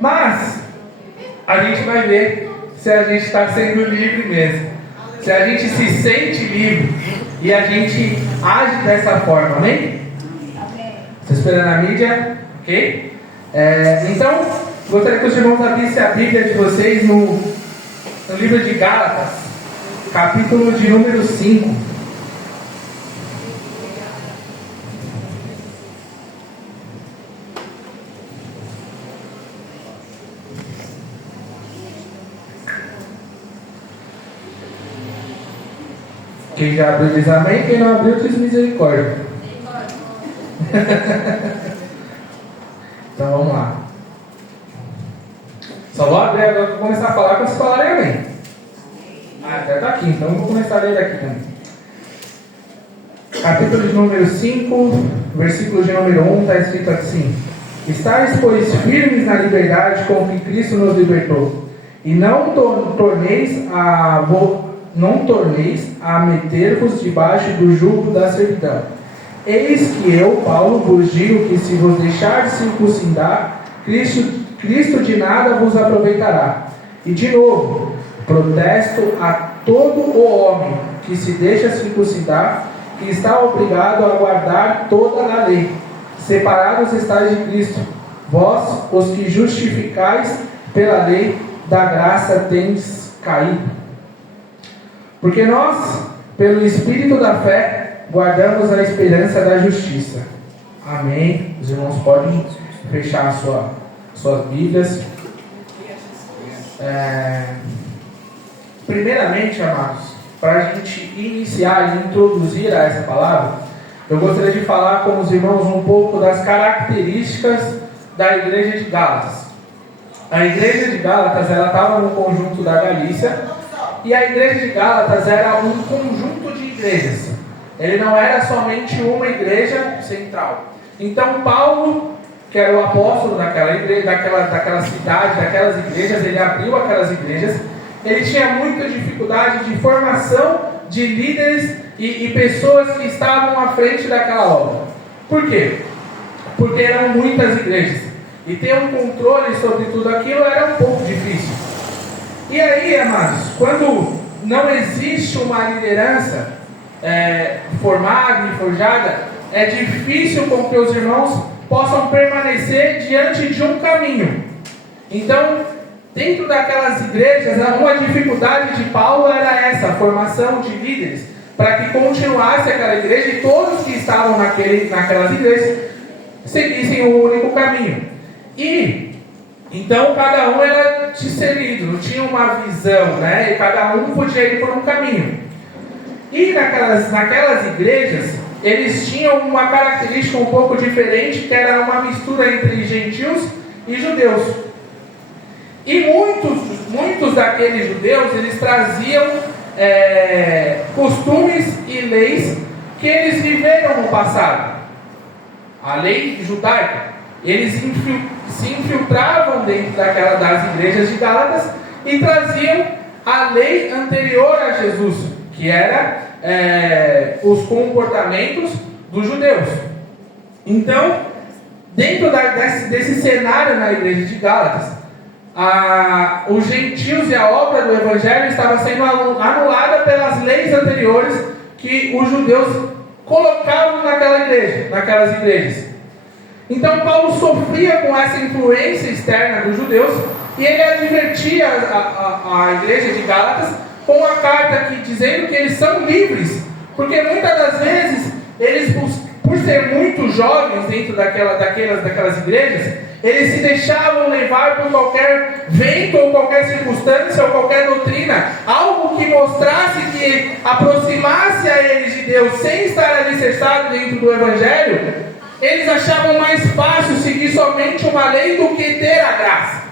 Mas a gente vai ver se a gente está sendo livre mesmo, se a gente se sente livre e a gente age dessa forma, amém? Estou esperando a mídia, ok? Então, gostaria que os irmãos abrissem a Bíblia de vocês no livro de Gálatas, capítulo de número 5. Quem já abriu diz amém, quem não abriu diz misericórdia. Então vamos lá. Só vou abrir agora para começar a falar quando vocês falarem amém. Já está aqui, então eu vou começar a ler aqui também. Capítulo de número 5, versículo de número 1, está escrito assim: Estais, pois, firmes na liberdade com que Cristo nos libertou, e não torneis a meter-vos debaixo do jugo da servidão. Eis que eu, Paulo, vos digo que se vos deixardes circuncidar, Cristo de nada vos aproveitará. E de novo, protesto a todo o homem que se deixa circuncidar, que está obrigado a guardar toda a lei. Separados estáis de Cristo, vós, os que justificais pela lei, da graça tendes caído. Porque nós, pelo Espírito da fé, guardamos a esperança da justiça. Amém. Os irmãos podem fechar suas Bíblias. Primeiramente, amados, para a gente iniciar e introduzir a essa palavra, eu gostaria de falar com os irmãos um pouco das características da igreja de Gálatas. A igreja de Gálatas, ela estava no conjunto da Galícia, e a igreja de Gálatas era um conjunto de igrejas. Ele não era somente uma igreja central. Então Paulo, que era o apóstolo daquela igreja, daquela cidade, daquelas igrejas, ele abriu aquelas igrejas. Ele tinha muita dificuldade de formação de líderes e pessoas que estavam à frente daquela obra. Por quê? Porque eram muitas igrejas. E ter um controle sobre tudo aquilo era um pouco difícil. E aí, amados, quando não existe uma liderança formada e forjada, é difícil com que os irmãos possam permanecer diante de um caminho. Então, dentro daquelas igrejas, uma dificuldade de Paulo era essa, a formação de líderes, para que continuasse aquela igreja e todos que estavam naquelas igrejas seguissem o único caminho. E então cada um era discernido, tinha uma visão, né? E cada um podia ir por um caminho. E naquelas igrejas, eles tinham uma característica um pouco diferente, que era uma mistura entre gentios e judeus. E muitos daqueles judeus, eles traziam costumes e leis que eles viveram no passado. A lei judaica. Eles se infiltravam dentro das igrejas de Gálatas e traziam a lei anterior a Jesus, que era os comportamentos dos judeus. Então, dentro desse cenário na igreja de Gálatas, os gentios e a obra do Evangelho estava sendo anulada pelas leis anteriores que os judeus colocavam naquelas igrejas. Então Paulo sofria com essa influência externa dos judeus e ele advertia a igreja de Gálatas com a carta dizendo que eles são livres, porque muitas das vezes eles, por ser muito jovens dentro daquelas igrejas, eles se deixavam levar por qualquer vento ou qualquer circunstância ou qualquer doutrina, algo que mostrasse, que aproximasse a eles de Deus sem estar alicerçado dentro do Evangelho. Eles achavam mais fácil seguir somente uma lei do que ter a graça.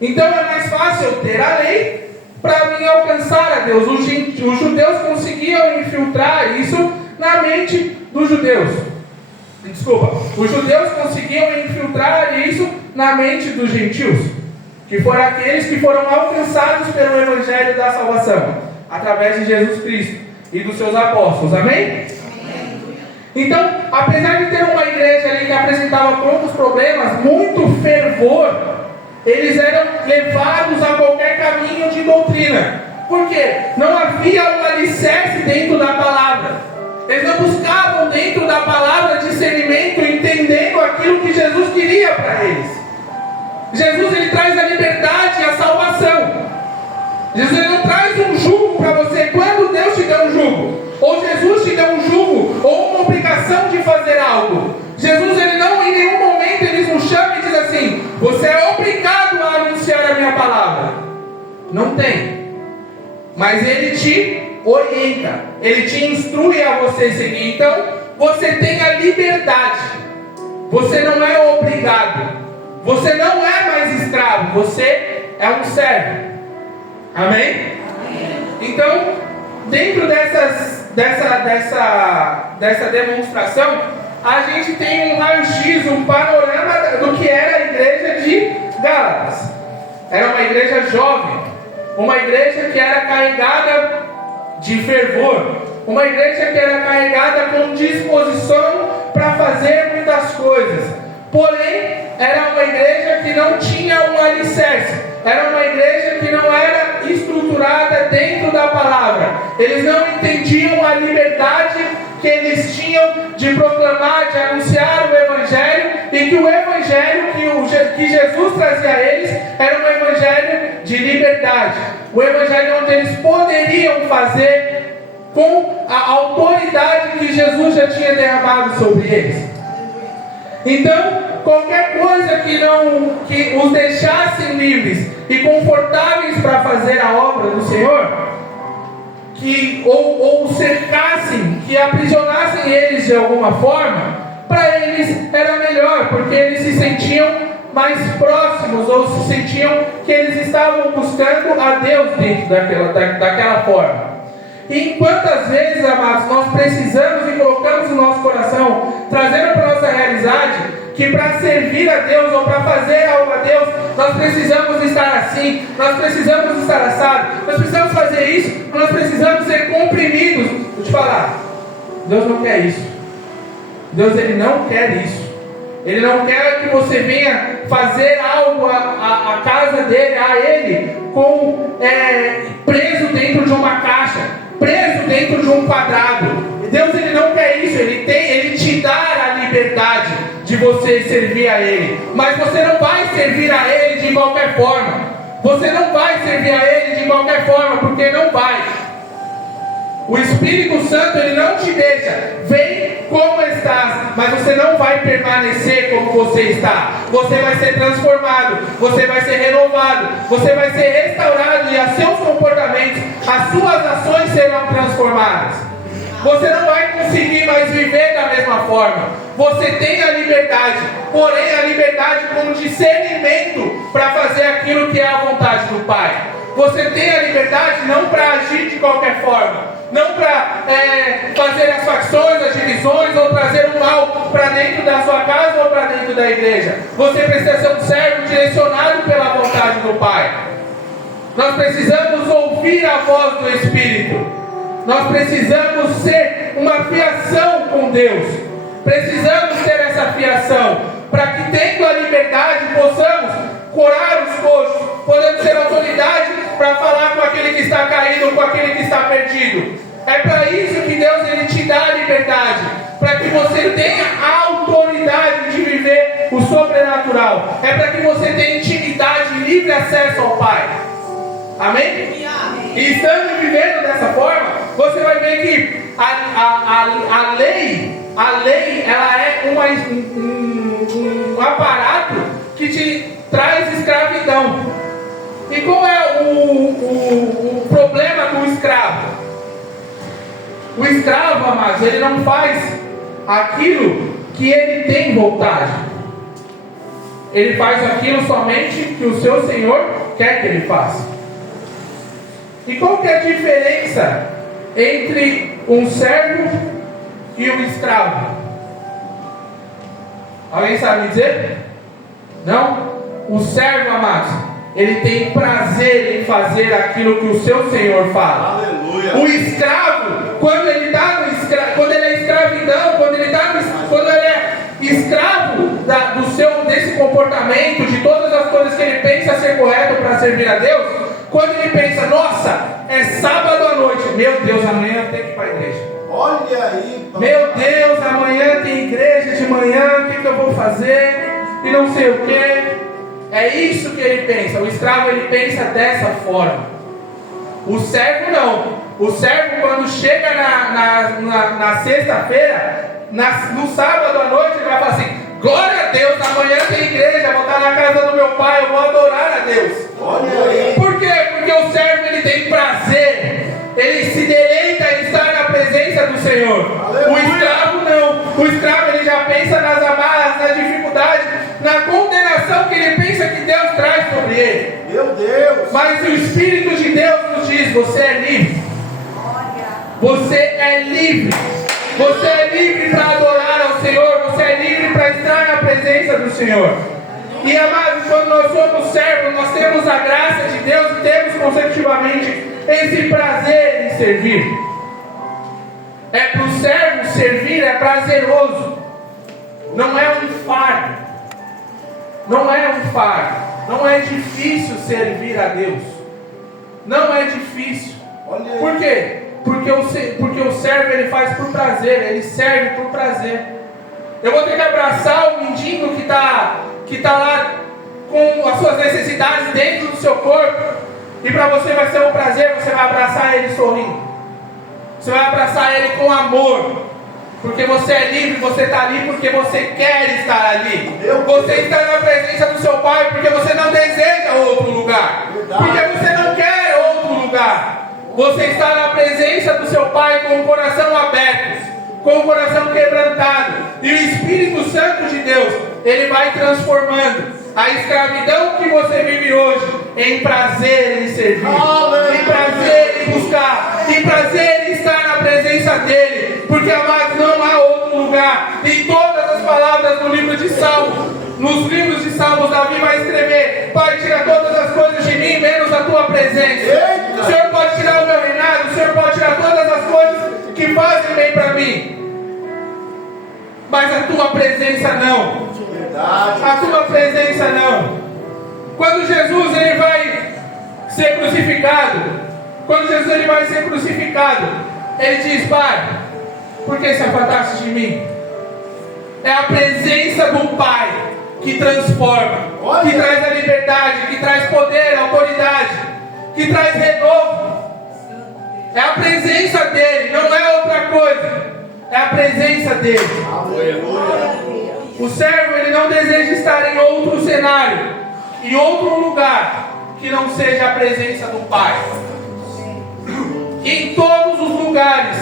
Então é mais fácil eu ter a lei para me alcançar a Deus. Os judeus conseguiam infiltrar isso na mente dos judeus. Os judeus conseguiam infiltrar isso na mente dos gentios, que foram aqueles que foram alcançados pelo Evangelho da salvação, através de Jesus Cristo e dos seus apóstolos. Amém? Então, apesar de ter uma igreja ali que apresentava poucos problemas, muito fervor, eles eram levados a qualquer caminho de doutrina. Por quê? Não havia um alicerce dentro da palavra. Eles não buscavam dentro da palavra discernimento, entendendo aquilo que Jesus queria para eles. Jesus, ele traz a liberdade e a salvação. Jesus, ele não traz um jugo para você. Quando Deus te deu um jugo, ou Jesus te deu um jugo, ou uma obrigação de fazer algo, Jesus, ele não, em nenhum momento, ele nos chama e diz assim: você é obrigado a anunciar a minha palavra. Não tem. Mas ele te orienta, ele te instrui a você seguir. Então, você tem a liberdade. Você não é obrigado. Você não é mais escravo. Você é um servo. Amém? Então, dentro dessa demonstração, a gente tem um raio-x, um panorama do que era a igreja de Gálatas. Era uma igreja jovem, uma igreja que era carregada de fervor, uma igreja que era carregada com disposição para fazer muitas coisas. Porém, era uma igreja que não tinha um alicerce, era uma igreja que não era estruturada dentro da palavra. Eles não entendiam a liberdade que eles tinham de proclamar, de anunciar o Evangelho, e que o Evangelho que Jesus trazia a eles era um Evangelho de liberdade, o Evangelho onde eles poderiam fazer com a autoridade que Jesus já tinha derramado sobre eles. Então, qualquer coisa que os deixassem livres e confortáveis para fazer a obra do Senhor, ou cercassem, que aprisionassem eles de alguma forma, para eles era melhor, porque eles se sentiam mais próximos, ou se sentiam que eles estavam buscando a Deus dentro daquela forma. E quantas vezes, amados, nós precisamos e colocamos no nosso coração, trazendo para a nossa realidade, que para servir a Deus ou para fazer algo a Deus, nós precisamos estar assim, nós precisamos estar assado, nós precisamos fazer isso, nós precisamos ser comprimidos. Vou te falar, Deus não quer isso. Deus, ele não quer isso. Ele não quer que você venha fazer algo à casa dele, a ele, preso dentro de uma caixa, preso dentro de um quadrado. Deus, ele não quer isso. Ele te dá a liberdade de você servir a ele, mas você não vai servir a ele de qualquer forma. Você não vai servir a ele de qualquer forma, porque não vai. O Espírito Santo, ele não te deixa. Vem como estás, mas você não vai permanecer como você está. Você vai ser transformado, você vai ser renovado, você vai ser restaurado, e os seus comportamentos, as suas ações serão transformadas. Você não vai conseguir mais viver da mesma forma. Você tem a liberdade, porém a liberdade com discernimento para fazer aquilo que é a vontade do Pai. Você tem a liberdade não para agir de qualquer forma, não para fazer as facções, as divisões, ou trazer o mal para dentro da sua casa ou para dentro da igreja. Você precisa ser um servo direcionado pela vontade do Pai. Nós precisamos ouvir a voz do Espírito. Nós precisamos ser uma fiação com Deus. Precisamos ter essa fiação, para que, tendo a liberdade, possamos curar os coxos, podemos ter autoridade para falar com aquele que está caído, com aquele que está perdido. É para isso que Deus, ele te dá a liberdade, para que você tenha a autoridade de viver o sobrenatural. É para que você tenha intimidade e livre acesso ao Pai. Amém? E estando vivendo dessa forma, você vai ver que a lei, ela é um aparato que te traz escravidão. E qual é o problema do escravo? O escravo, amados, ele não faz aquilo que ele tem vontade. Ele faz aquilo somente que o seu Senhor quer que ele faça. E qual que é a diferença entre um servo e um escravo? Alguém sabe me dizer? Não? O servo, amados, ele tem prazer em fazer aquilo que o seu Senhor fala. Aleluia. O escravo, quando ele é escravidão, quando ele é escravo desse comportamento, de todas as coisas que ele pensa servir a Deus quando ele pensa, nossa, é sábado à noite, meu Deus, amanhã eu tenho que ir para a igreja. Olha aí, papai. Meu Deus, amanhã tem igreja de manhã, o que eu vou fazer? E não sei o que. É isso que ele pensa. O escravo, ele pensa dessa forma. O servo não. O servo, quando chega na sexta-feira, no sábado à noite, ele vai falar assim, glória a Deus, amanhã tem igreja, vou estar na casa do meu pai, eu vou adorar a Deus. Olha aí. Por quê? Porque o servo, ele tem prazer, ele se deleita em estar na presença do Senhor. Aleluia. O escravo não. O escravo, ele já pensa nas amarras, nas dificuldades, na condenação que ele pensa que Deus traz sobre ele. Meu Deus. Mas o Espírito de Deus nos diz, você é livre. Você é livre. Você é livre para adorar ao Senhor. Você é livre para estar na presença do Senhor. E amados, quando nós somos servos, nós temos a graça de Deus e temos consecutivamente esse prazer em servir. É para o servo servir, é prazeroso. Não é um fardo. Não é um fardo. Não é difícil servir a Deus. Não é difícil. Olha aí. Por quê? Porque o servo, ele faz por prazer. Ele serve por prazer. Eu vou ter que abraçar o mendigo que está lá com as suas necessidades dentro do seu corpo. E para você vai ser um prazer. Você vai abraçar ele sorrindo. Você vai abraçar ele com amor. Porque você é livre, você está ali porque você quer estar ali. Você está na presença do seu Pai porque você não deseja outro lugar. Porque você não quer outro lugar. Você está na presença do seu Pai com o coração aberto, com o coração quebrantado. E o Espírito Santo de Deus, ele vai transformando a escravidão que você vive hoje em prazer em servir, em prazer em buscar, em prazer em estar na presença dele. Porque, amados, não há outro lugar. Em todas as palavras no livro de Salmos, nos livros de Salmos, Davi vai escrever: Pai, tira todas as coisas de mim, menos a tua presença. Eita. O Senhor pode tirar o meu reinado, o Senhor pode tirar todas as coisas que fazem bem para mim, mas a tua presença não. Verdade. A tua presença não. Quando Jesus ele vai ser crucificado, ele diz: Pai, por que se afastaste de mim? É a presença do Pai que transforma, que traz a liberdade, que traz poder, autoridade, que traz renovo. É a presença dele, não é outra coisa. É a presença dele. Aleluia. O servo, ele não deseja estar em outro cenário, em outro lugar que não seja a presença do Pai. Em todos os lugares,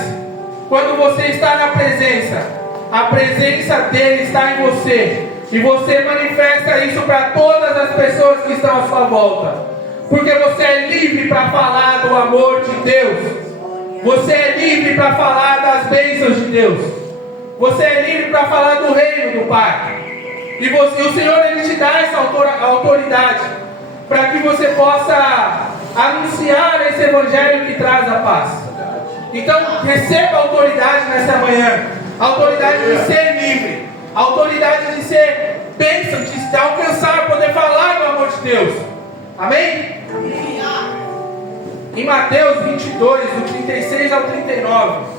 quando você está na presença, a presença dele está em você, e você manifesta isso para todas as pessoas que estão à sua volta, porque você é livre para falar do amor de Deus. Você é livre para falar das bênçãos de Deus. Você é livre para falar do reino do Pai. E o Senhor, ele te dá essa autoridade para que você possa anunciar esse evangelho que traz a paz. Então, receba a autoridade nessa manhã. A autoridade de ser livre. A autoridade de ser bênção, de alcançar, poder falar do amor de Deus. Amém? Em Mateus 22, do 36 ao 39.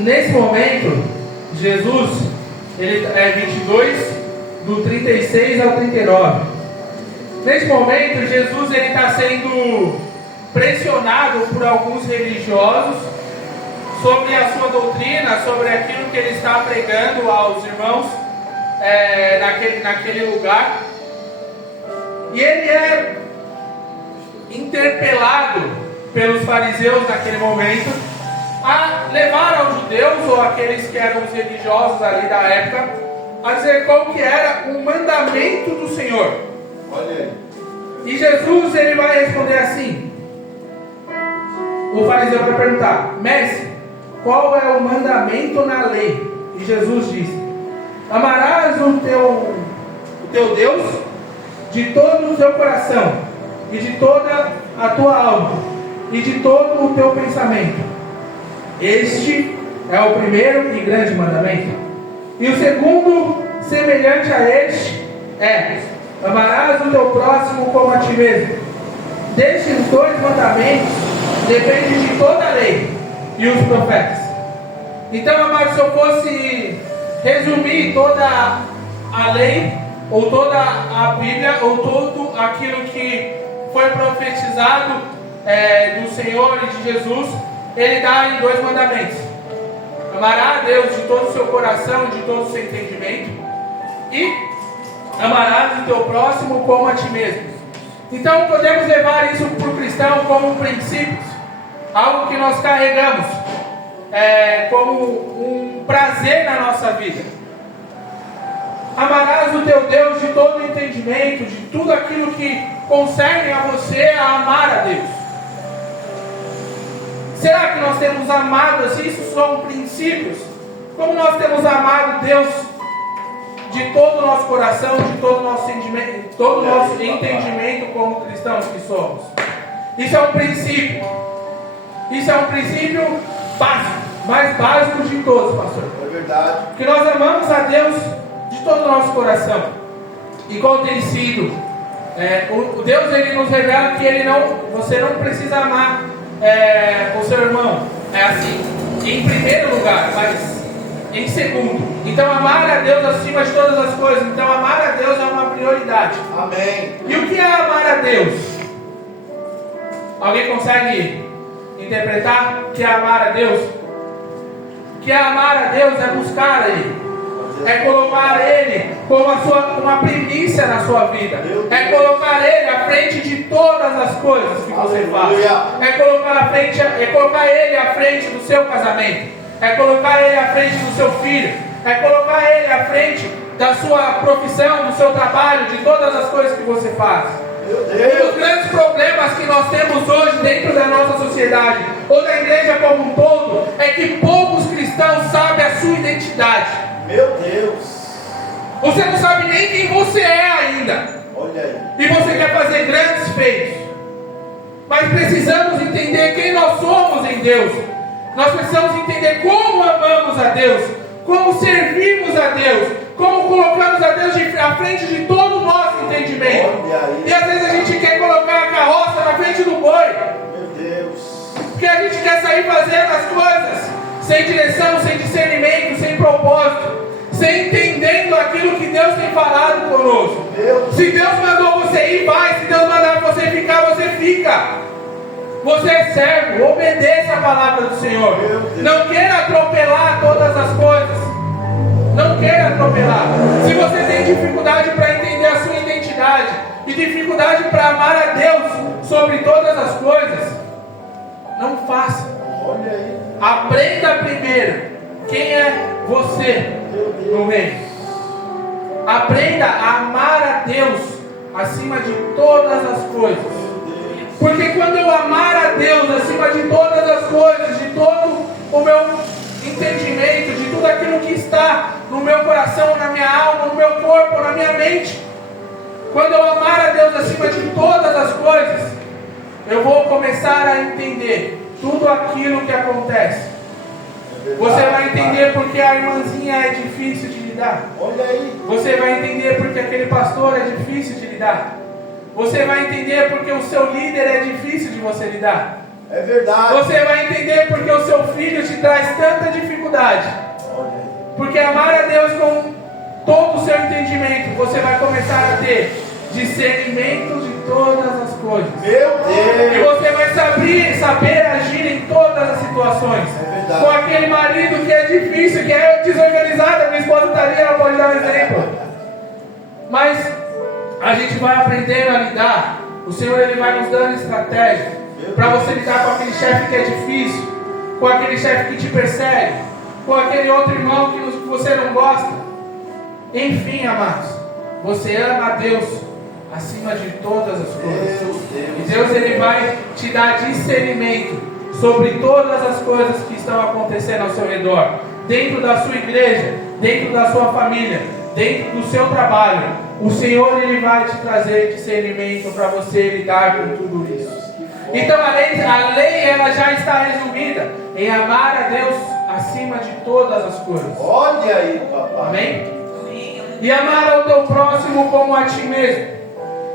Nesse momento, Jesus, ele é 22, do 36 ao 39. Nesse momento, Jesus está sendo pressionado por alguns religiosos sobre a sua doutrina, sobre aquilo que ele está pregando aos irmãos naquele lugar. E ele é interpelado pelos fariseus naquele momento a levar aos judeus, ou aqueles que eram os religiosos ali da época, a dizer qual que era o mandamento do Senhor. Olha aí. E Jesus, ele vai responder assim. O fariseu vai perguntar: Mestre, qual é o mandamento na lei? E Jesus disse: amarás o teu Deus de todo o teu coração, e de toda a tua alma, e de todo o teu pensamento. Este é o primeiro e grande mandamento. E o segundo, semelhante a este, é: amarás o teu próximo como a ti mesmo. Destes dois mandamentos depende de toda a lei e os profetas. Então, amados, se eu fosse resumir toda a lei, ou toda a Bíblia, ou tudo aquilo que foi profetizado do Senhor e de Jesus, ele dá em dois mandamentos: amará a Deus de todo o seu coração e de todo o seu entendimento, e amarás o teu próximo como a ti mesmo. Então podemos levar isso para o cristão como princípios, algo que nós carregamos como um prazer na nossa vida. Amarás o teu Deus de todo o entendimento, de tudo aquilo que concerne a você a amar a Deus. Será que nós temos amado assim? Isso são princípios. Como nós temos amado Deus de todo o nosso coração, de todo o nosso entendimento, todo o nosso entendimento como cristãos que somos? Isso é um princípio. Isso é um princípio básico, mais básico de todos, pastor. É verdade. Que nós amamos a Deus de todo o nosso coração. E qual tem sido? O Deus, ele nos revela que você não precisa amar o seu irmão assim, em primeiro lugar, mas em segundo. Então amar a Deus acima de todas as coisas. Então amar a Deus é uma prioridade. Amém. E o que é amar a Deus? Alguém consegue interpretar o que é amar a Deus? O que é amar a Deus é buscar Ele, é colocar Ele como uma primícia na sua vida, é colocar Ele à frente de todas as coisas que você faz, é colocar Ele à frente do seu casamento, é colocar Ele à frente do seu filho, é colocar Ele à frente da sua profissão, do seu trabalho, de todas as coisas que você faz. Um dos grandes problemas que nós temos hoje dentro da nossa sociedade, ou da igreja como um todo, é que poucos cristãos sabem a sua identidade. Meu Deus. Você não sabe nem quem você é ainda. Olha aí. E você quer fazer grandes feitos. Mas precisamos entender quem nós somos em Deus. Nós precisamos entender como amamos a Deus, como servimos a Deus, como colocamos a Deus à frente de todo o nosso entendimento. E às vezes a gente quer colocar a carroça na frente do boi. Meu Deus. Porque a gente quer sair fazendo as coisas sem direção, sem discernimento, sem propósito, sem entendendo aquilo que Deus tem falado conosco. Se Deus mandou você ir, vai. Se Deus mandar você ficar, você fica. Você é servo, obedeça a palavra do Senhor. Não queira atropelar todas as coisas. Não queira atropelar. Se você tem dificuldade para entender a sua identidade e dificuldade para amar a Deus sobre todas as coisas, não faça. Olha aí. Aprenda primeiro quem é você no meio. Aprenda a amar a Deus acima de todas as coisas. Porque quando eu amar a Deus acima de todas as coisas, de todo o meu entendimento, de tudo aquilo que está no meu coração, na minha alma, no meu corpo, na minha mente, quando eu amar a Deus acima de todas as coisas, eu vou começar a entender tudo aquilo que acontece. Você vai entender porque a irmãzinha é difícil de lidar. Olha aí. Você vai entender porque aquele pastor é difícil de lidar. Você vai entender porque o seu líder é difícil de você lidar. É verdade. Você vai entender porque o seu filho te traz tanta dificuldade. Olha aí. Porque amar a Deus com todo o seu entendimento, você vai começar a ter discernimento de todas as coisas. Meu Deus. E você vai saber agir em todas as situações. É verdade. Com aquele marido que é difícil, que é desorganizado, a minha esposa está ali, ela pode dar um exemplo. Mas a gente vai aprendendo a lidar. O Senhor, Ele vai nos dando estratégia para você lidar com aquele chefe que é difícil, com aquele chefe que te persegue, com aquele outro irmão que você não gosta. Enfim, amados, você ama a Deus acima de todas as coisas. E Deus, Ele vai te dar discernimento sobre todas as coisas que estão acontecendo acontecendo ao seu redor, dentro da sua igreja, dentro da sua família, dentro do seu trabalho. O Senhor, Ele vai te trazer discernimento para você lidar com tudo isso. Então a lei ela já está resumida em amar a Deus acima de todas as coisas. Olha aí, papai. Amém? E amar ao teu próximo como a ti mesmo.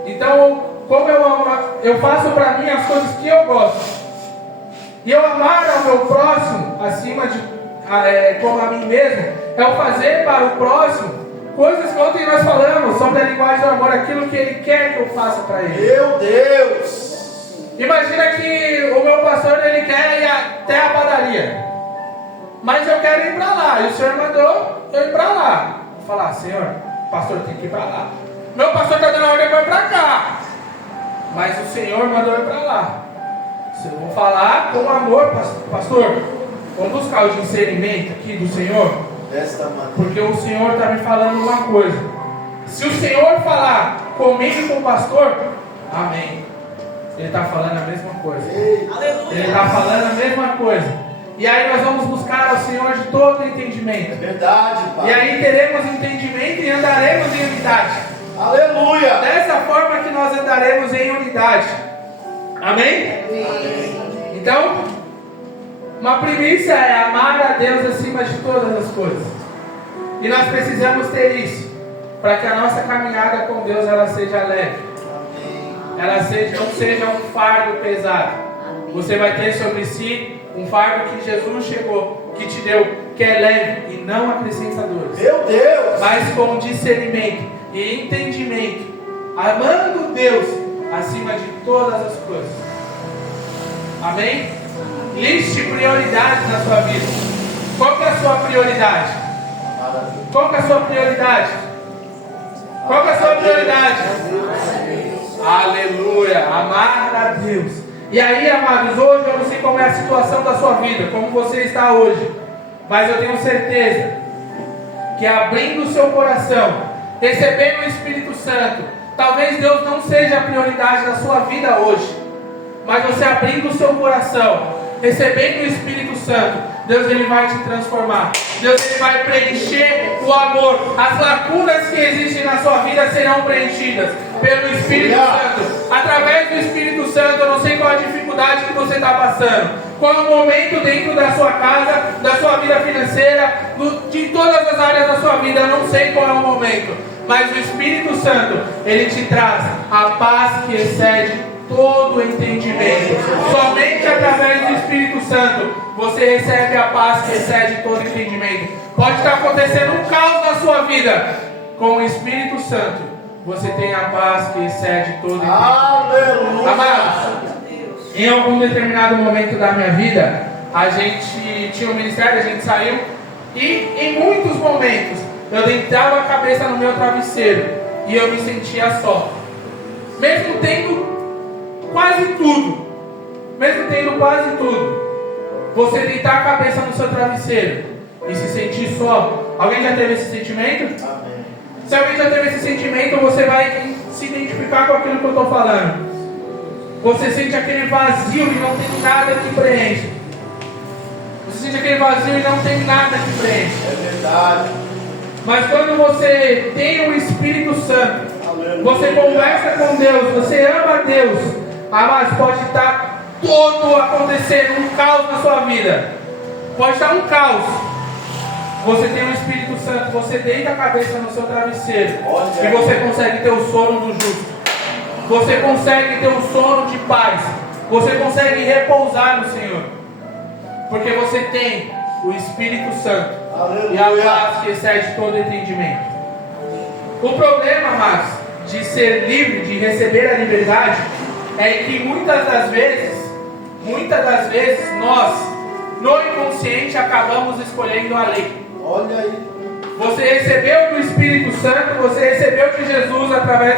Então, como eu faço para mim as coisas que eu gosto, e eu amar ao meu próximo acima de como a mim mesmo, é o fazer para o próximo coisas que ontem nós falamos sobre a linguagem do amor, aquilo que ele quer que eu faça para ele. Meu Deus! Imagina que o meu pastor ele quer ir até a padaria, mas eu quero ir para lá, e o Senhor mandou eu ir para lá. Vou falar, Senhor, o pastor tem que ir para lá. Meu pastor está dando ordem para ir para cá, mas o Senhor mandou eu ir para lá. Eu vou falar com amor, pastor. Vamos buscar o discernimento aqui do Senhor, Desta maneira. porque o Senhor está me falando uma coisa. Se o Senhor falar comigo e com o pastor, amém. Ele está falando a mesma coisa. Ele está falando a mesma coisa. E aí nós vamos buscar ao Senhor de todo entendimento. Verdade, pai. E aí teremos entendimento e andaremos em unidade. Aleluia! Dessa forma que nós andaremos em unidade. Amém? Então, uma primícia é amar a Deus acima de todas as coisas. E nós precisamos ter isso, para que a nossa caminhada com Deus ela seja leve. Ela não seja um fardo pesado. Você vai ter sobre si um fardo que Jesus chegou, que te deu, que é leve e não acrescenta dores. Meu Deus! Mas com discernimento e entendimento, amando Deus acima de todas as coisas. Amém? Liste prioridades na sua vida. Qual que é a sua prioridade? Qual que é a sua prioridade? Qual que é a sua prioridade? Aleluia! Amar a Deus. E aí, amados, hoje eu não sei como é a situação da sua vida, como você está hoje, mas eu tenho certeza que abrindo o seu coração, recebendo o Espírito Santo, talvez Deus não seja a prioridade da sua vida hoje, mas você abrindo o seu coração, recebendo o Espírito Santo, Deus ele vai te transformar. Deus ele vai preencher o amor. As lacunas que existem na sua vida serão preenchidas pelo Espírito Santo. Através do Espírito Santo, eu não sei qual a dificuldade que você está passando, qual é o momento dentro da sua casa, da sua vida financeira, de todas as áreas da sua vida, eu não sei qual é o momento, mas o Espírito Santo, ele te traz a paz que excede todo entendimento. Somente através do Espírito Santo você recebe a paz que excede todo entendimento. Pode estar acontecendo um caos na sua vida, com o Espírito Santo você tem a paz que excede todo entendimento. Aleluia! Amados, em algum determinado momento da minha vida, a gente tinha um ministério, a gente saiu, e em muitos momentos eu deitava a cabeça no meu travesseiro e eu me sentia só, mesmo tendo quase tudo, você deitar a cabeça no seu travesseiro e se sentir só. Alguém já teve esse sentimento? Amém. Se alguém já teve esse sentimento, você vai se identificar com aquilo que eu estou falando. Você sente aquele vazio e não tem nada que preenche. Você sente aquele vazio e não tem nada que preenche. É verdade. Mas quando você tem o Espírito Santo, Aleluia. você conversa com Deus, você ama a Deus, mas pode estar todo acontecendo, um caos na sua vida. Pode estar um caos. Você tem o Espírito Santo, você deita a cabeça no seu travesseiro e você consegue ter o sono do justo. Você consegue ter um sono de paz. Você consegue repousar no Senhor, porque você tem o Espírito Santo. Aleluia. E a paz que excede todo entendimento. O problema, amados, de ser livre, de receber a liberdade, é que muitas das vezes nós, no inconsciente, acabamos escolhendo a lei. Olha aí. Você recebeu do Espírito Santo, você recebeu de Jesus através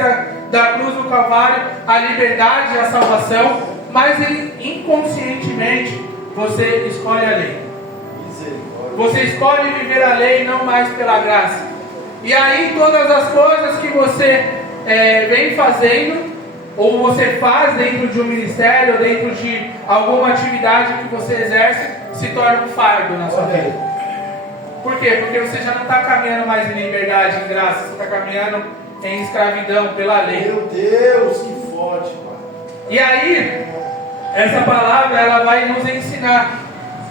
da cruz do Calvário a liberdade e a salvação, mas inconscientemente você escolhe a lei. Você escolhe viver a lei não mais pela graça. E aí todas as coisas que você vem fazendo, ou você faz dentro de um ministério, ou dentro de alguma atividade que você exerce, se torna um fardo na sua vida. Por quê? Porque você já não está caminhando mais em liberdade, em graça, você está caminhando em escravidão pela lei. Meu Deus, que forte, Pai. E aí, essa palavra ela vai nos ensinar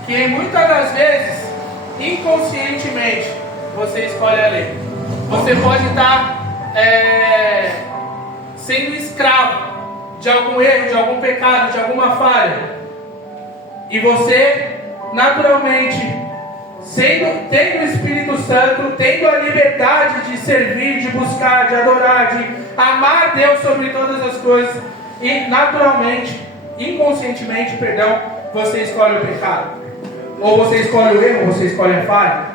que muitas das vezes, inconscientemente, você escolhe a lei. Você pode estar sendo escravo de algum erro, de algum pecado, de alguma falha. E você, naturalmente, tendo o Espírito Santo, tendo a liberdade de servir, de buscar, de adorar, de amar Deus sobre todas as coisas, e naturalmente, inconscientemente, você escolhe o pecado. Ou você escolhe o erro, você escolhe a falha.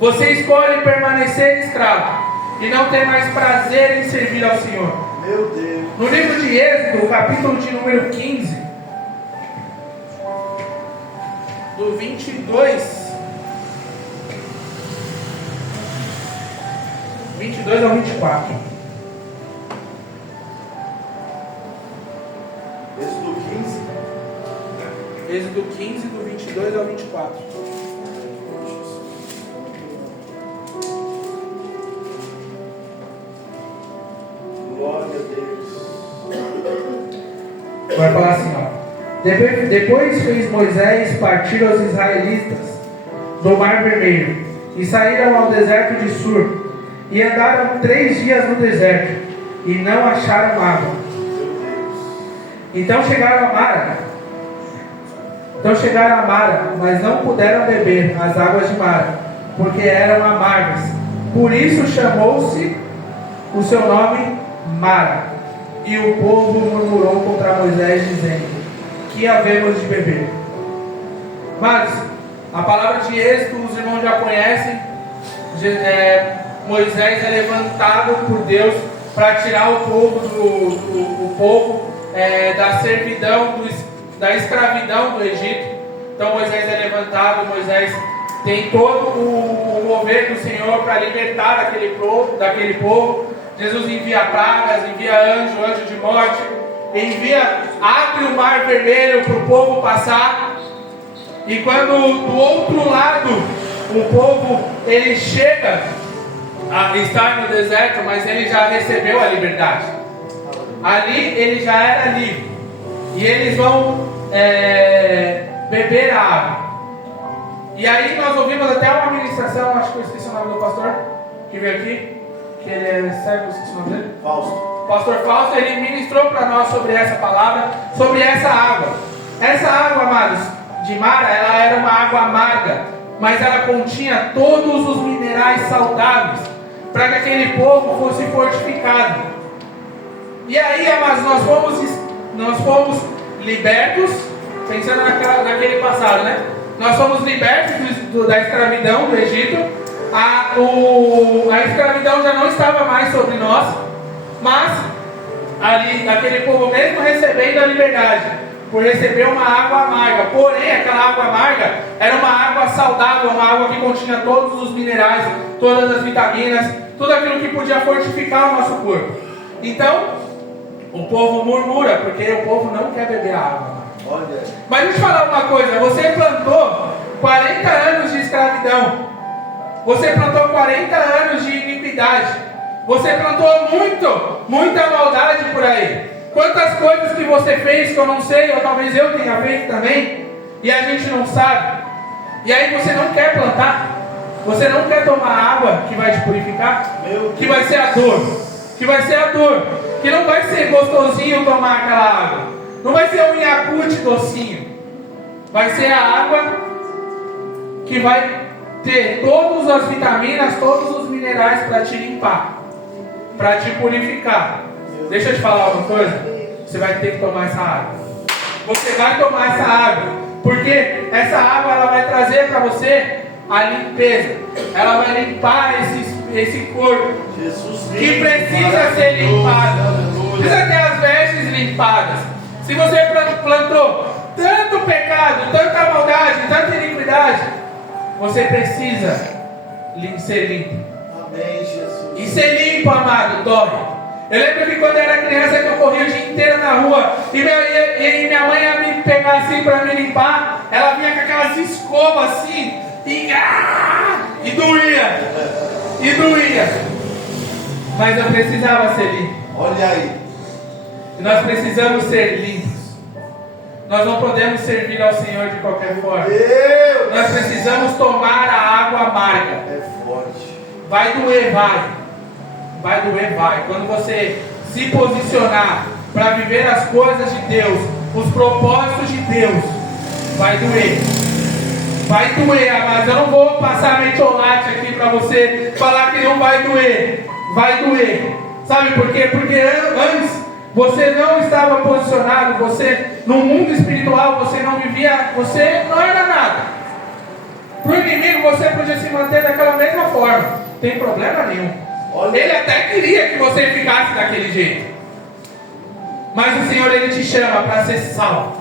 Você escolhe permanecer escravo e não ter mais prazer em servir ao Senhor. Meu Deus. No livro de Êxodo, capítulo de número 15, do 22 ao 24. Êxodo 15. Êxodo 15, do 22 ao 24. Glória a Deus. Vai falar assim, ó. Depois fez Moisés partir os israelitas do Mar Vermelho e saíram ao deserto de Sur e andaram 3 dias no deserto e não acharam água. Então chegaram a Mara, mas não puderam beber as águas de Mara, porque eram amargas. Por isso chamou-se o seu nome Mara. E o povo murmurou contra Moisés, dizendo: que havemos de beber? Mas a palavra de Êxodo, os irmãos já conhecem. Moisés é levantado por Deus para tirar o povo da servidão, da escravidão do Egito. Então Moisés é levantado, Moisés tem todo o mover do Senhor para libertar daquele povo. Jesus envia pragas, envia anjo de morte, abre o mar vermelho para o povo passar. E quando do outro lado o povo ele chega a estar no deserto, mas ele já recebeu a liberdade. Ali ele já era livre. E eles vão beber a água. E aí nós ouvimos até uma ministração, acho que eu esqueci o nome do pastor que veio aqui, que ele é cego, esqueci o nome dele? Fausto. Pastor Fausto, ele ministrou para nós sobre essa palavra, sobre essa água. Essa água, amados, de Mara, ela era uma água amarga, mas ela continha todos os minerais saudáveis para que aquele povo fosse fortificado. E aí, amados, nós fomos libertos, pensando naquele passado, né? Nós fomos libertos da escravidão do Egito. A escravidão já não estava mais sobre nós, mas ali, aquele povo mesmo recebendo a liberdade, por receber uma água amarga. Porém, aquela água amarga era uma água saudável, uma água que continha todos os minerais, todas as vitaminas, tudo aquilo que podia fortificar o nosso corpo. Então, o povo murmura, porque o povo não quer beber a água. Olha. Mas deixa eu te falar uma coisa, você plantou 40 anos de escravidão, você plantou 40 anos de iniquidade, você plantou muita maldade por aí. Quantas coisas que você fez que eu não sei, ou talvez eu tenha feito também, e a gente não sabe. E aí você não quer plantar, você não quer tomar água que vai te purificar, que vai ser a dor, que não vai ser gostosinho tomar aquela água, não vai ser um Yakult docinho, vai ser a água que vai ter todas as vitaminas, todos os minerais para te limpar, para te purificar. Deixa eu te falar uma coisa, você vai ter que tomar essa água. Você vai tomar essa água, porque essa água ela vai trazer para você a limpeza. Ela vai limpar esse corpo que precisa ser limpado. Precisa ter as vestes limpadas. Se você plantou tanto pecado, tanta maldade, tanta iniquidade, você precisa ser limpo. Amém, Jesus. E ser limpo, amado, dói. Eu lembro que quando eu era criança que eu corria o dia inteiro na rua e minha mãe ia me pegar assim para me limpar, ela vinha com aquelas escovas assim e doía. E doía. Mas eu precisava ser limpo. Olha aí. E nós precisamos ser limpos. Nós não podemos servir ao Senhor de qualquer forma. Deus. Nós precisamos tomar a água amarga. É forte. Vai doer, vai. Vai doer, vai. Quando você se posicionar para viver as coisas de Deus, os propósitos de Deus, vai doer. Vai doer, amados. Eu não vou passar metiolate aqui para você falar que não vai doer. Vai doer. Sabe por quê? Porque antes você não estava posicionado, você no mundo espiritual, você não vivia, você não era nada. Para o inimigo você podia se manter daquela mesma forma. Não tem problema nenhum. Ele até queria que você ficasse daquele jeito. Mas o Senhor, Ele te chama para ser salvo,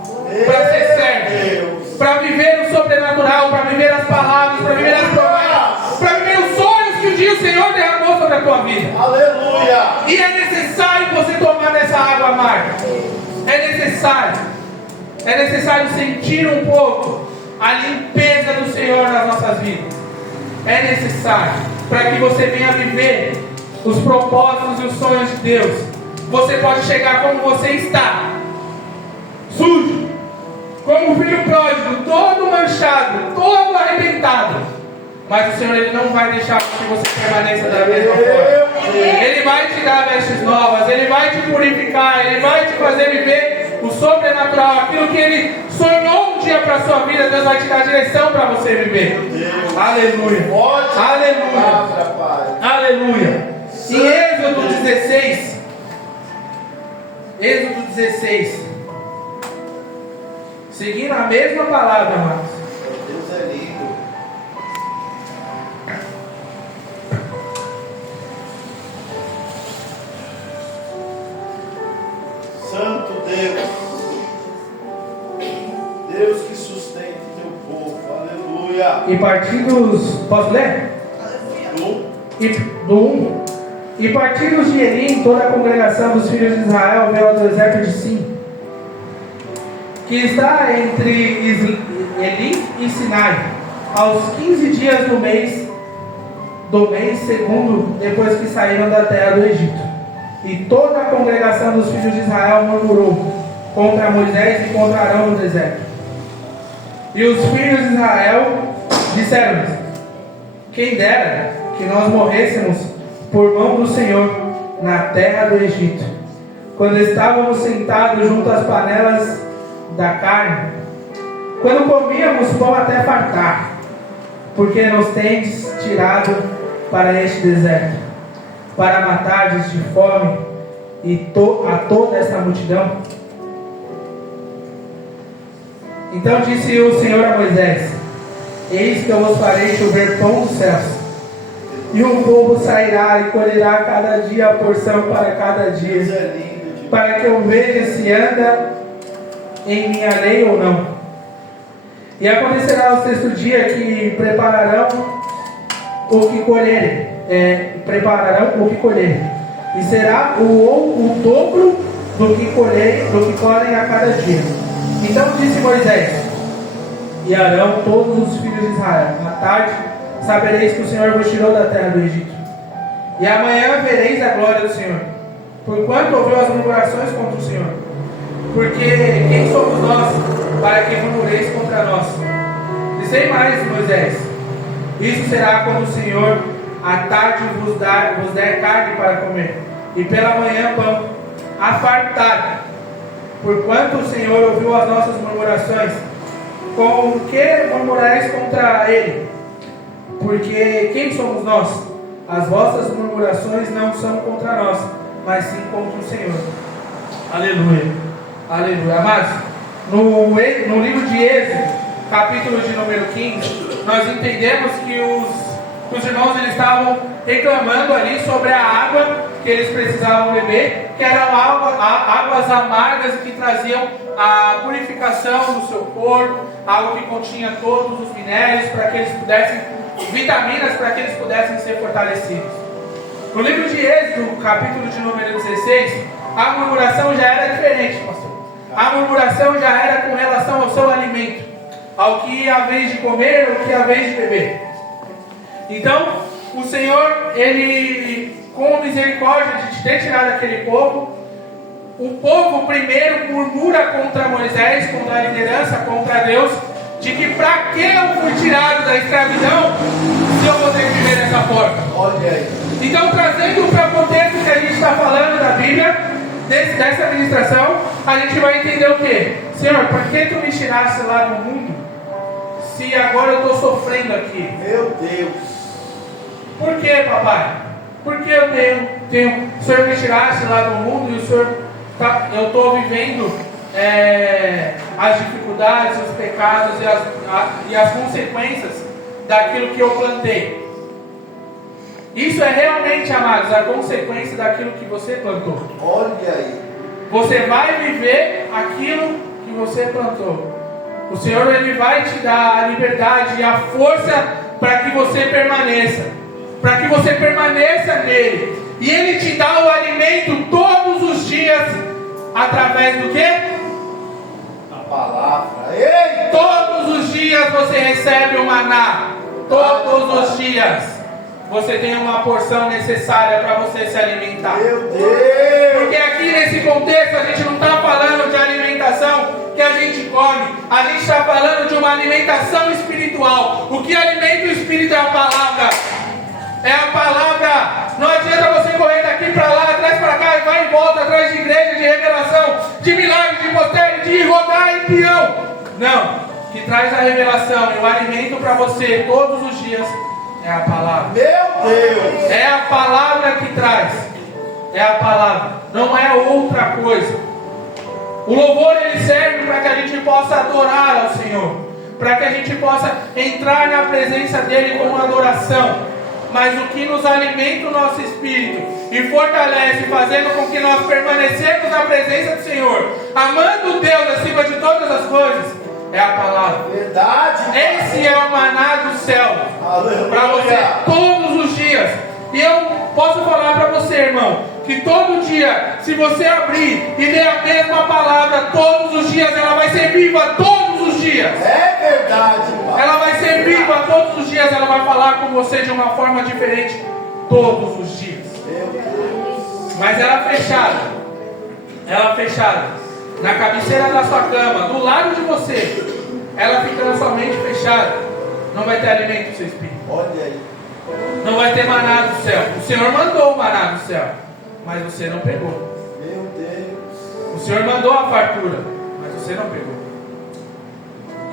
para ser certo, para viver o sobrenatural, para viver as palavras, para viver as promessas, para viver os sonhos que um dia o Senhor derramou sobre a tua vida. Aleluia! E é necessário você tomar dessa água amarga. É necessário. É necessário sentir um pouco a limpeza do Senhor nas nossas vidas. É necessário para que você venha viver os propósitos e os sonhos de Deus. Você pode chegar como você está, sujo, como o filho pródigo, todo manchado, todo arrebentado. Mas o Senhor, Ele não vai deixar que você permaneça da mesma forma. Ele vai te dar vestes novas, Ele vai te purificar, Ele vai te fazer viver o sobrenatural, aquilo que Ele sonhou um dia para a sua vida. Deus vai te dar direção para você viver. Aleluia. Aleluia. Aleluia. Em Êxodo 16, seguindo a mesma palavra, amados. Deus é lindo. Santo Deus, Deus que sustente teu povo, aleluia. E partidos, posso ler? Do 1. E partidos de Elim, toda a congregação dos filhos de Israel veio ao deserto de Sim, que está entre Elim e Sinai, aos 15 dias do mês segundo, depois que saíram da terra do Egito. E toda a congregação dos filhos de Israel murmurou contra Moisés e contra Arão no deserto. E os filhos de Israel disseram-lhes: quem dera que nós morrêssemos por mão do Senhor na terra do Egito, quando estávamos sentados junto às panelas da carne, quando comíamos pão até fartar, porque nos tendes tirado para este deserto, para matardes de fome a toda esta multidão. Então disse o Senhor a Moisés: eis que eu vos farei chover pão dos céus, e o povo sairá e colherá cada dia a porção para cada dia, para que eu veja se anda em minha lei ou não. E acontecerá o sexto dia que prepararão o que colherem, e será o dobro do que colhem a cada dia. Então disse Moisés e Arão, todos os filhos de Israel: à tarde sabereis que o Senhor vos tirou da terra do Egito, e amanhã vereis a glória do Senhor, porquanto ouviu as murmurações contra o Senhor. Porque quem somos nós para que murmureis contra nós? Dizei mais, Moisés: isso será quando o Senhor à tarde vos der carne para comer, e pela manhã pão, a fartar. Porquanto o Senhor ouviu as nossas murmurações, com que murmurareis contra Ele? Porque quem somos nós? As vossas murmurações não são contra nós, mas sim contra o Senhor. Aleluia. Aleluia. Amados, no livro de Êxodo, capítulo de número 15, nós entendemos que os irmãos eles estavam reclamando ali sobre a água que eles precisavam beber, que eram águas amargas e que traziam a purificação do seu corpo, água que continha todos os minérios para que eles pudessem, vitaminas para que eles pudessem ser fortalecidos. No livro de Êxodo, capítulo de número 16, a murmuração já era diferente, pastor. A murmuração já era com relação ao seu alimento, ao que é a vez de comer, ao que é a vez de beber. Então, o Senhor, Ele, com misericórdia de ter tirado aquele povo, o povo primeiro murmura contra Moisés, contra a liderança, contra Deus, de que para que eu fui tirado da escravidão se eu vou ter que viver dessa forma. Olha aí. Então, trazendo para o contexto que a gente está falando da Bíblia, dessa ministração, a gente vai entender o quê? Senhor, por que tu me tiraste lá do mundo, se agora eu estou sofrendo aqui? Meu Deus. Por que, papai? Porque eu tenho o Senhor me tiraste lá do mundo e o Senhor eu estou vivendo as dificuldades, os pecados e as consequências daquilo que eu plantei. Isso é realmente, amados, a consequência daquilo que você plantou. Olha aí. Você vai viver aquilo que você plantou. O Senhor, Ele vai te dar a liberdade e a força para que você permaneça. Para que você permaneça nele. E Ele te dá o alimento todos os dias. Através do quê? A palavra. Ei! Todos os dias você recebe o maná. Todos os dias. Você tem uma porção necessária para você se alimentar. Meu Deus! Porque aqui nesse contexto a gente não está falando de alimentação que a gente come. A gente está falando de uma alimentação espiritual. O que alimenta o espírito é a palavra. É a palavra. Não adianta você correr daqui para lá, atrás para cá, e vai e volta atrás de igreja, de revelação, de milagre, de mistério, de rodar em peão. Não. Que traz a revelação e o alimento para você todos os dias é a palavra. Meu Deus! É a palavra que traz. É a palavra. Não é outra coisa. O louvor, ele serve para que a gente possa adorar ao Senhor. Para que a gente possa entrar na presença dEle com adoração. Mas o que nos alimenta o nosso espírito e fortalece, fazendo com que nós permanecemos na presença do Senhor, amando Deus acima de todas as coisas, é a palavra. Verdade. Esse é o maná do céu para você todos os dias. E eu posso falar para você, irmão, que todo dia, se você abrir e ler a mesma palavra todos os dias, ela vai ser viva todos os dias. É verdade, pai. Ela vai ser viva todos os dias. Ela vai falar com você de uma forma diferente todos os dias. Meu Deus. Mas ela fechada na cabeceira da sua cama, do lado de você, ela ficando somente fechada, não vai ter alimento do seu espírito. Olha aí. Não vai ter maná do céu. O Senhor mandou o maná do céu, mas você não pegou. Meu Deus. O Senhor mandou a fartura, mas você não pegou.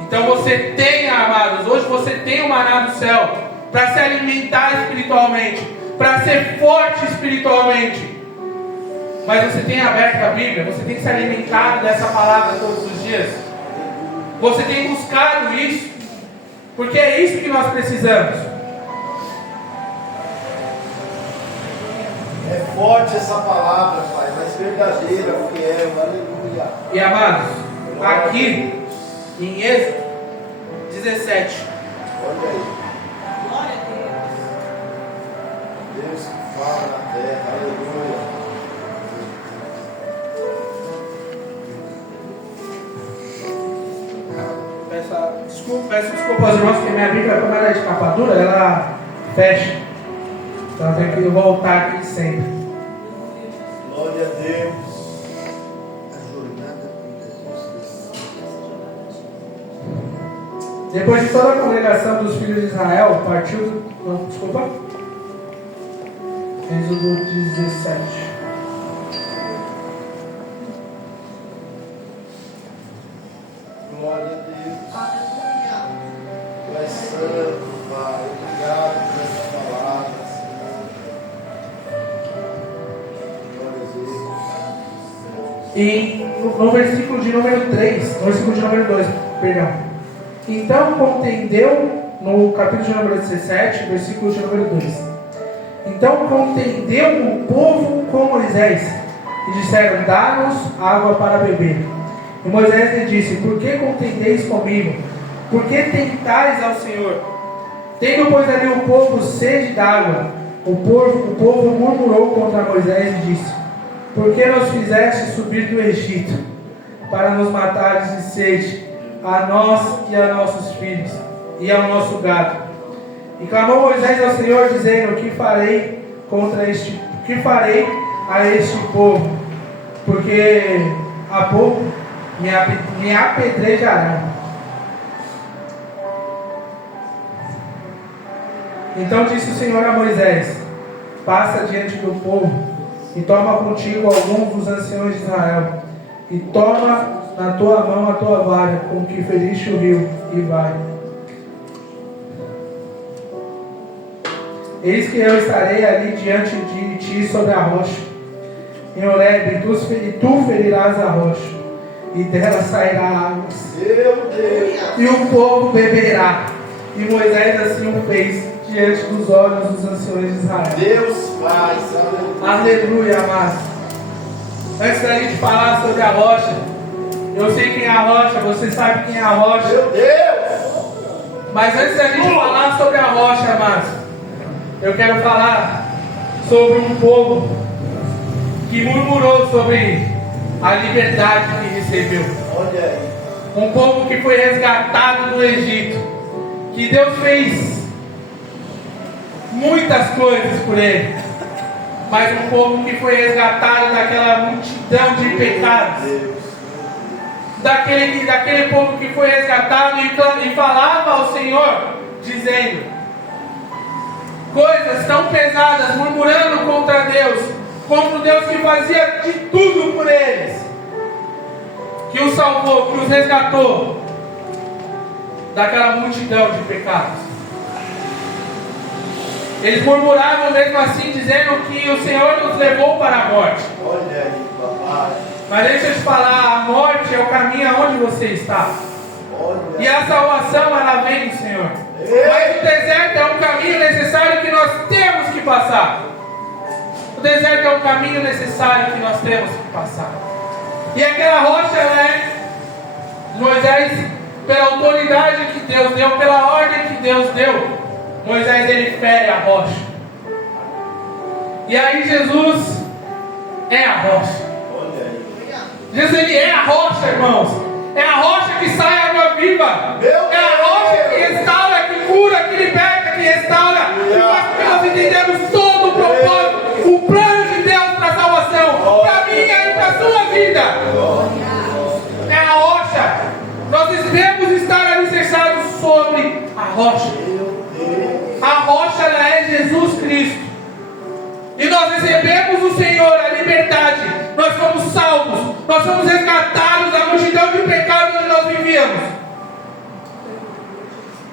Então você tem, amados, hoje você tem o maná do céu para se alimentar espiritualmente, para ser forte espiritualmente. Mas você tem aberto a Bíblia, você tem se alimentado dessa palavra todos os dias. Você tem buscado isso, porque é isso que nós precisamos. É forte essa palavra, pai, mas verdadeira, fiel, aleluia. E amados, aqui em Êxodo 17, Olha aí. Glória a Deus. Deus que fala na terra, aleluia. peço desculpa aos irmãos, porque minha Bíblia, como ela é de capa dura, ela fecha. Então eu tenho que voltar aqui sempre. Glória a Deus. Depois de toda a congregação dos filhos de Israel, partiu. Não, desculpa. Êxodo 17. Glória a Deus. Tu és santo, Pai. Obrigado por essa palavra, Senhor. Glória a Deus. E no versículo de número 3, no versículo de número 2, perdão. Então contendeu, no capítulo de número 17, versículo de número 2. Então contendeu o povo com Moisés, e disseram: dá-nos água para beber. E Moisés lhe disse: por que contendeis comigo? Por que tentais ao Senhor? Tendo, pois, ali o povo sede d'água, O povo murmurou contra Moisés e disse: por que nos fizeste subir do Egito, para nos matares de sede, a nós e a nossos filhos, e ao nosso gado? E clamou Moisés ao Senhor, dizendo: que farei a este povo? Porque há pouco me apedrejarão. Então disse o Senhor a Moisés: passa diante do povo e toma contigo alguns dos anciões de Israel, e toma na tua mão a tua vara com que feriste o rio, e vai. Eis que eu estarei ali diante de ti sobre a rocha, em Horebe, e tu ferirás a rocha, e dela sairá águas, e o povo beberá. E Moisés assim o fez diante dos olhos dos anciões de Israel. Deus faz, Aleluia, amados. Antes da gente falar sobre a rocha, eu sei quem é a rocha, você sabe quem é a rocha. Meu Deus! Mas antes da gente falar sobre a rocha, amados, eu quero falar sobre um povo que murmurou sobre a liberdade que recebeu. Olha aí. Um povo que foi resgatado do Egito, que Deus fez muitas coisas por ele, mas um povo que foi resgatado daquela multidão de pecados, daquele povo que foi resgatado e falava ao Senhor, dizendo coisas tão pesadas, murmurando contra Deus, contra o Deus que fazia de tudo por eles, que os salvou, que os resgatou daquela multidão de pecados. Eles murmuravam mesmo assim, dizendo que o Senhor nos levou para a morte. Olha aí, papai. Mas deixa eu te falar, a morte é o caminho aonde você está. Olha. E a salvação, ela vem do Senhor. Mas o deserto é um caminho necessário que nós temos que passar. O deserto é um caminho necessário que nós temos que passar. E aquela rocha, ela é Moisés, pela autoridade que Deus deu, pela ordem que Deus deu, Moisés ele fere a rocha. E aí Jesus é a rocha. Jesus ele é a rocha, irmãos. É a rocha que sai água viva. É a rocha que restaura, que cura, que liberta, que restaura. E faz com que nós entendemos todo o propósito, o plano de Deus para a salvação, para a minha e para a sua vida. É a rocha. Nós devemos estar alicerçados sobre a rocha. A rocha, ela é Jesus Cristo. E nós recebemos do Senhor a liberdade. Nós fomos salvos. Nós fomos resgatados da multidão de pecados onde nós vivíamos.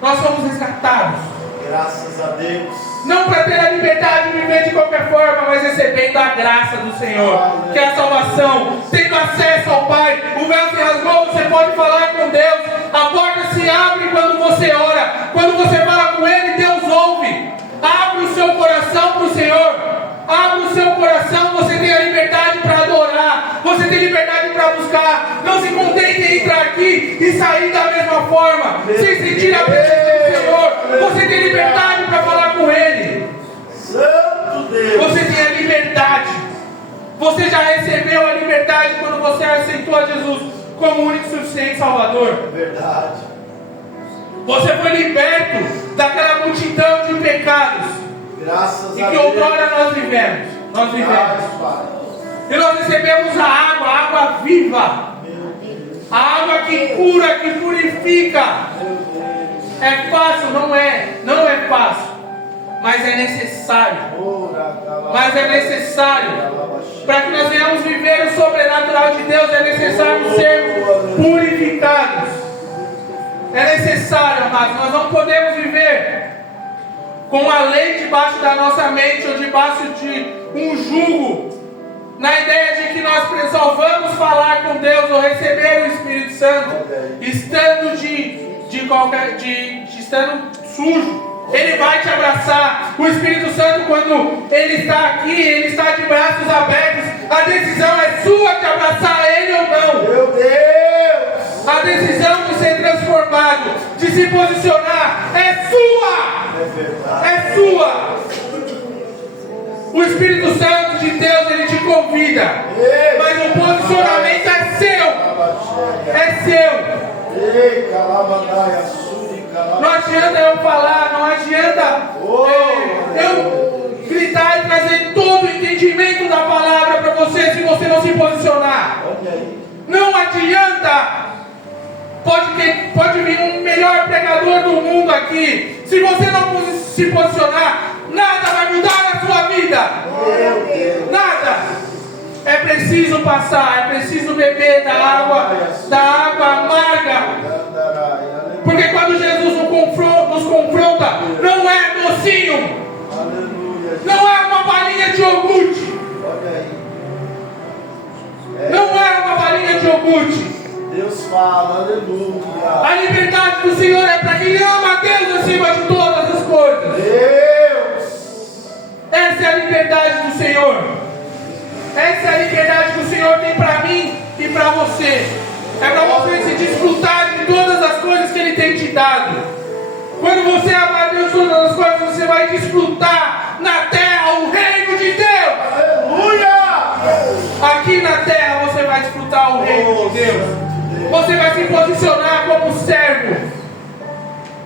Nós fomos resgatados. Graças a Deus. Não para ter a liberdade de viver de qualquer forma, mas recebendo a graça do Senhor, que é a salvação, tendo acesso ao Pai. O véu se rasgou, você pode falar com Deus. A porta se abre quando você ora. Quando você fala com Ele, Deus ouve. Abre o seu coração para o Senhor. Abre o seu coração, você tem a liberdade para adorar. Você tem liberdade para buscar. Não se contente em entrar aqui e sair da mesma forma, sem sentir a presença do Senhor. Você tem liberdade para falar com Ele. Santo Deus. Você tem a liberdade. Você já recebeu a liberdade quando você aceitou a Jesus como o único e suficiente Salvador. Verdade. Você foi liberto daquela multidão de pecados. Graças E a que Deus. outrora nós vivemos. Nós vivemos. Pai. E nós recebemos a água viva. Meu Deus. A água que cura, que purifica. Meu Deus. É fácil? Não é. Não é fácil. Mas é necessário. Mas é necessário. Para que nós venhamos viver o sobrenatural de Deus, é necessário sermos purificados. É necessário, amados. Nós não podemos viver com a lei debaixo da nossa mente ou debaixo de um jugo, na ideia de que nós só vamos falar com Deus ou receber o Espírito Santo estando estando sujo. Ele vai te abraçar. O Espírito Santo, quando Ele está aqui, Ele está de braços abertos. A decisão é sua de abraçar Ele ou não. Meu Deus. A decisão de ser transformado, de se posicionar, é sua. É verdade. É sua. convida. Mas o posicionamento é seu. É seu. Não adianta eu falar, não adianta eu gritar e trazer todo o entendimento da palavra para você se você não se posicionar. Não adianta. Pode vir um melhor pregador do mundo aqui. Se você não se posicionar, nada vai mudar na sua vida. Nada. É preciso passar, é preciso beber da água amarga. Porque quando Jesus nos confronta, não é docinho. Não é uma balinha de iogurte. Não é uma balinha de iogurte. Deus fala, aleluia. A liberdade do Senhor é para quem ama a Deus acima de todas as coisas. Deus. Essa é a liberdade do Senhor. Essa é a liberdade que o Senhor tem para mim e para você. É para você se desfrutar de todas as coisas que Ele tem te dado. Quando você amar a Deus todas as coisas, você vai desfrutar na terra o reino de Deus. Aleluia. Aqui na terra você vai desfrutar o reino de Deus. Você vai se posicionar como servo.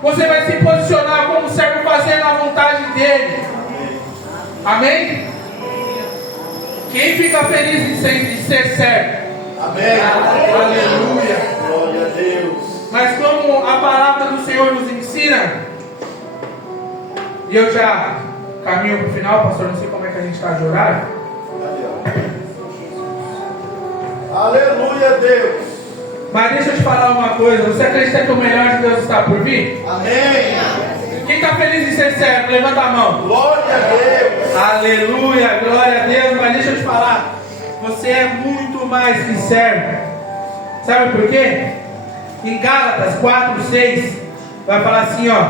Você vai se posicionar como servo fazendo a vontade dEle. Amém? Quem fica feliz de ser servo? Amém. Aleluia. Glória a Deus. Mas como a palavra do Senhor nos ensina, e eu já caminho para o final, pastor, não sei como é que a gente está de horário. Aleluia, Deus. Mas deixa eu te falar uma coisa, você acredita que o melhor de Deus está por vir? Amém. Quem está feliz em ser servo? Levanta a mão. Glória a Deus. Aleluia, glória a Deus. Mas deixa eu te falar, você é muito mais que servo. Sabe por quê? Em Gálatas 4:6 vai falar assim, ó: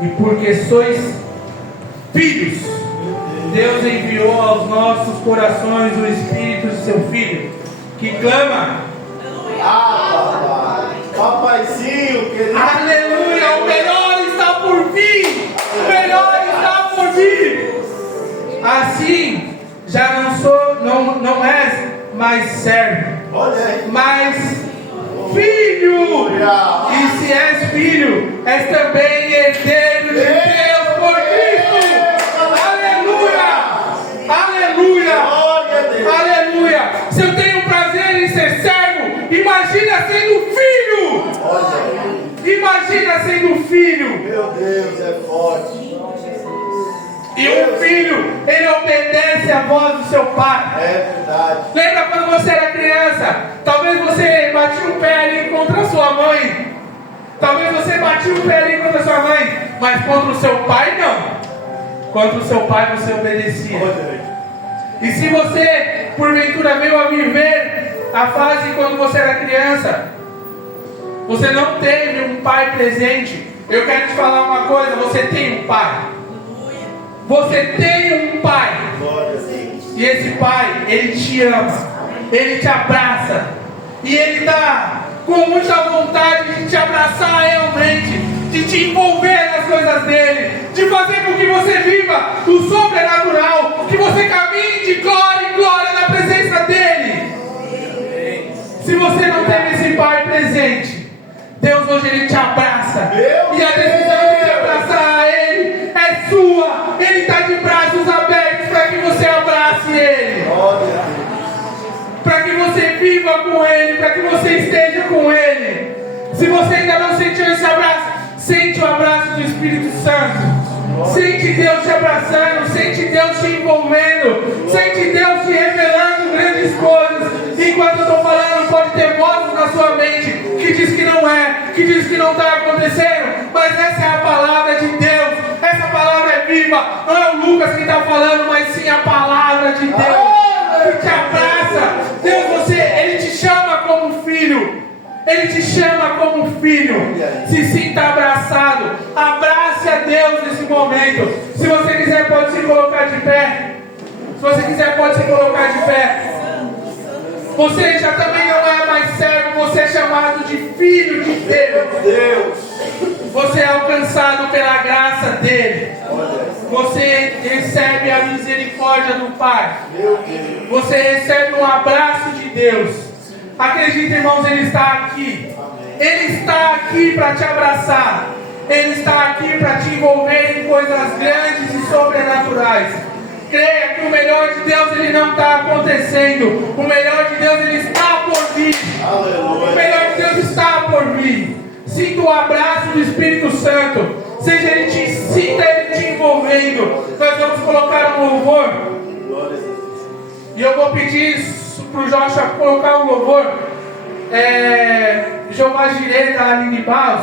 e porque sois filhos, Deus enviou aos nossos corações o Espírito de seu Filho, que clama: Papaizinho, querido. aleluia, o melhor está por vir. O melhor está por vir. Assim, já não és mais servo, mas filho. E se és filho, és também herdeiro de Deus por Cristo. Aleluia. Aleluia. Aleluia. Se eu tenho prazer em ser servo, imagina sendo filho. Imagina sendo filho. Meu Deus, é forte. E um filho, ele obedece à voz do seu pai. É verdade. Lembra quando você era criança? Talvez você batia o pé ali contra a sua mãe. Talvez você batia o pé ali contra a sua mãe. Mas contra o seu pai, não. Contra o seu pai você obedecia. E se você, porventura, veio a viver a fase quando você era criança, você não teve um pai presente, eu quero te falar uma coisa: você tem um pai. Você tem um pai. E esse pai, ele te ama, ele te abraça, e ele dá com muita vontade de te abraçar realmente, de te envolver nas coisas dele, de fazer com que você viva o sobrenatural, que você caminhe de glória em glória na presença dele. Se você não teve esse pai presente, Deus hoje ele te abraça, e a decisão de te abraçar a ele é sua. Ele está de braços abertos para que você abrace ele, para que você viva com ele, para que você esteja com ele. Se você ainda não sentiu esse abraço, sente o abraço do Espírito Santo. Sente Deus te abraçando, sente Deus te envolvendo, sente Deus te revelando grandes coisas. Enquanto eu estou falando, pode ter vozes na sua mente que diz que não é, que diz que não está acontecendo, mas essa é a palavra de Deus. Essa palavra é viva. Não é o Lucas que está falando, mas sim a palavra de Deus que te abraça. Deus, ele te chama como filho. Ele te chama como filho. Se sinta abraçado. Abrace a Deus nesse momento. Se você quiser, pode se colocar de pé. Se você quiser, pode se colocar de pé. Você já também não é mais servo. Você é chamado de filho de Deus. Você é alcançado pela graça dele. Você recebe recebe a misericórdia do Pai. Meu Deus. Você recebe um abraço de Deus. Acredita, irmãos, Ele está aqui. Ele está aqui para te abraçar. Ele está aqui para te envolver em coisas grandes e sobrenaturais. Creia que o melhor de Deus Ele não está acontecendo. O melhor de Deus Ele está por vir. Aleluia. O melhor de Deus está por vir. Sinta o abraço do Espírito Santo. Sinta Ele te envolvendo. Nós vamos colocar um louvor. Glória a Deus. E eu vou pedir para o Joshua colocar um louvor. Jeová Jireh da Aline Baus.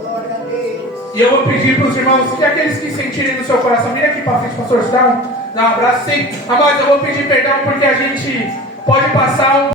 Glória a Deus. E eu vou pedir para os irmãos, que aqueles que sentirem no seu coração, vem aqui para frente, pastor, dá um abraço. Sim, amados, eu vou pedir perdão porque a gente pode passar um